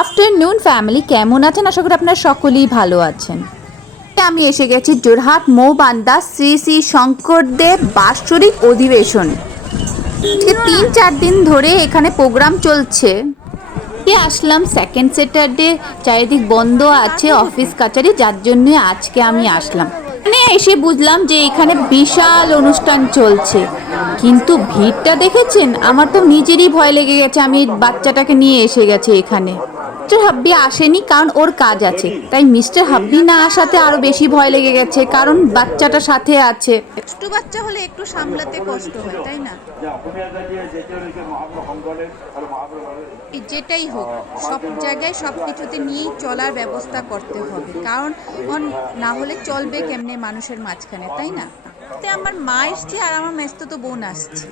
Afternoon family কেমন আছেন? আশা করি আপনারা সকলেই ভালো আছেন। আমি এসে গেছি জোরহাট মৌবান্দা শ্রী শ্রী শঙ্করদেব বাৎসরিক অধিবেশন। তিন চার দিন ধরে এখানে প্রোগ্রাম চলছে। আসলাম সেকেন্ড স্যাটারডে চারিদিক বন্ধ আছে অফিস কাচারি, যার জন্য আজকে আমি আসলাম। এখানে এসে বুঝলাম যে এখানে বিশাল অনুষ্ঠান চলছে। কিন্তু ভিড়টা দেখেছেন? আমার তো নিজেরই ভয় লেগে গেছে, আমি বাচ্চাটাকে নিয়ে এসে গেছি এখানে। মিস্টার হাব্বি আসেনি কারণ ওর কাজ আছে। তাই মিস্টার হাব্বি না আসাতে আরও বেশি ভয় লেগে গেছে, কারণ বাচ্চাটা সাথে আছে। একটু বাচ্চা হলে একটু সামলাতে কষ্ট হয়, তাই না? যেটাই হোক, সব জায়গায় সব কিছুতে নিয়েই চলার ব্যবস্থা করতে হবে। কারণ না হলে চলবে কেমনে মানুষের মাঝখানে, তাই না? আমার মা এসছে আর আমার মেস্ত তো বোন আসছে।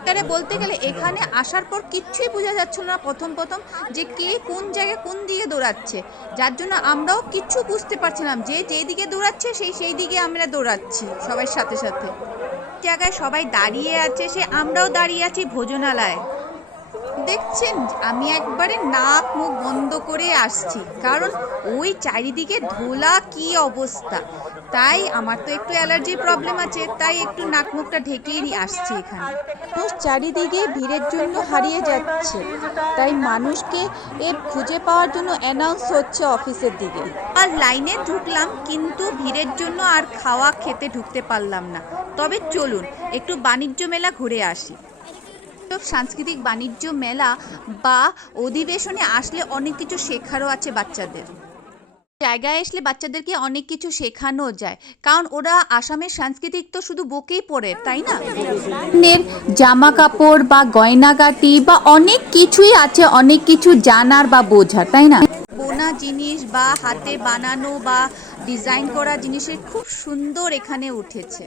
এখানে বলতে গেলে এখানে আসার পর কিচ্ছুই বোঝা যাচ্ছিল না প্রথম প্রথম যে কে কোন জায়গায় কোন দিকে দৌড়াচ্ছে। যার জন্য আমরাও কিচ্ছু বুঝতে পারছিলাম যে যেই দিকে দৌড়াচ্ছে সেই সেই দিকে আমরা দৌড়াচ্ছি সবাই সাথে সাথে। জায়গায় সবাই দাঁড়িয়ে আছে, সে আমরাও দাঁড়িয়ে আছি ভোজনালয়। দেখছেন, আমি একবারে নাক মুখ বন্ধ করে আসছি। কারণ ওই চারিদিকে ধুলা কি অবস্থা? তাই আমার তো একটু অ্যালার্জির প্রবলেম আছে তাই একটু নাক মুখটা ঢেকেই আসছি এখানে। মানুষ চারিদিকে ভিড়ের জন্য হারিয়ে যাচ্ছে। তাই মানুষকে এ খুঁজে পাওয়ার জন্য অ্যানাউন্স হচ্ছে অফিসের দিকে। আর লাইনে ঢুকলাম কিন্তু ভিড়ের জন্য আর খাওয়া খেতে ঢুকতে পারলাম না। তবে চলুন একটু বাণিজ্য মেলা ঘুরে আসি। সব সাংস্কৃতিক বাণিজ্য মেলা বা অধিবেশনে আসলে অনেক কিছু শেখারও আছে বাচ্চাদের। জায়গায় আসলে বাচ্চাদেরকে অনেক কিছু শেখানো যায়। কারণ ওরা আসামের সাংস্কৃতিক তো শুধু বকেই পড়ে তাই না? নের জামা কাপড় বা গয়নাগাটি বা অনেক কিছুই আছে অনেক কিছু জানার বা বোঝার তাই না? বোনা জিনিস বা হাতে বানানো বা ডিজাইন করা জিনিসের খুব সুন্দর এখানে উঠেছে।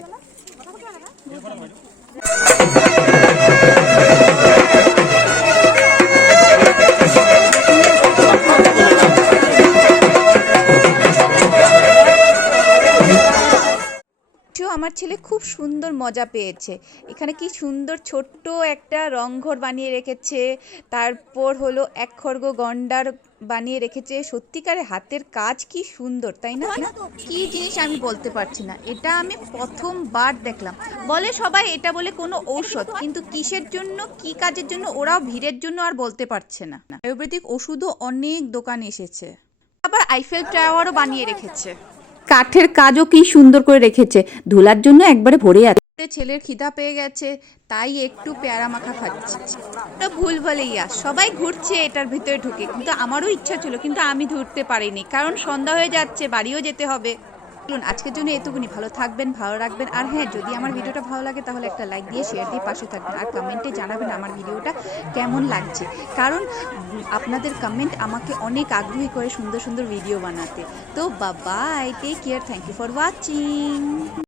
আমার ছেলে খুব সুন্দর মজা পেয়েছে। এখানে কি সুন্দর ছোট্ট একটা রংঘর বানিয়ে রেখেছে। তারপর হলো এক খর্গ গন্ডার বানিয়ে রেখেছে। সত্যিকারের হাতের কাজ কি সুন্দর, তাই না? কি জিনিস আমি বলতে পারছি না। এটা আমি প্রথমবার দেখলাম। বলে সবাই এটা বলে কোনো ঔষধ, কিন্তু কিসের জন্য, কি কাজের জন্য, ওরাও ভিড়ের জন্য আর বলতে পারছে না। আয়ুর্বেদিক ওষুধও অনেক দোকান এসেছে। আবার আইফেল টাওয়ারও বানিয়ে রেখেছে। কাঠের কাজও কি সুন্দর করে রেখেছে। ধুলার জন্য একবারে ভরে আছে। ছেলের খিদা পেয়ে গেছে, তাই একটু পেয়ারা মাখা খাচ্ছি। ভুল ভুল ইয়া সবাই ঘুরছে এটার ভিতরে ঢুকে, কিন্তু আমারও ইচ্ছা ছিল, কিন্তু আমি ধরতে পারিনি, কারণ সন্ধ্যা হয়ে যাচ্ছে, বাড়িও যেতে হবে। চলুন আজকের জন্য এতগুনি ভালো থাকবেন, ভালো রাখবেন। আর হ্যাঁ যদি আমার ভিডিওটা ভালো লাগে, তাহলে একটা লাইক দিয়ে শেয়ার দিয়ে পাশে থাকবেন। আর কমেন্টে জানাবেন আমার ভিডিওটা কেমন লাগছে। কারণ আপনাদের কমেন্ট আমাকে অনেক আগ্রহী করে সুন্দর সুন্দর ভিডিও বানাতে। তো Babai take care thank you for watching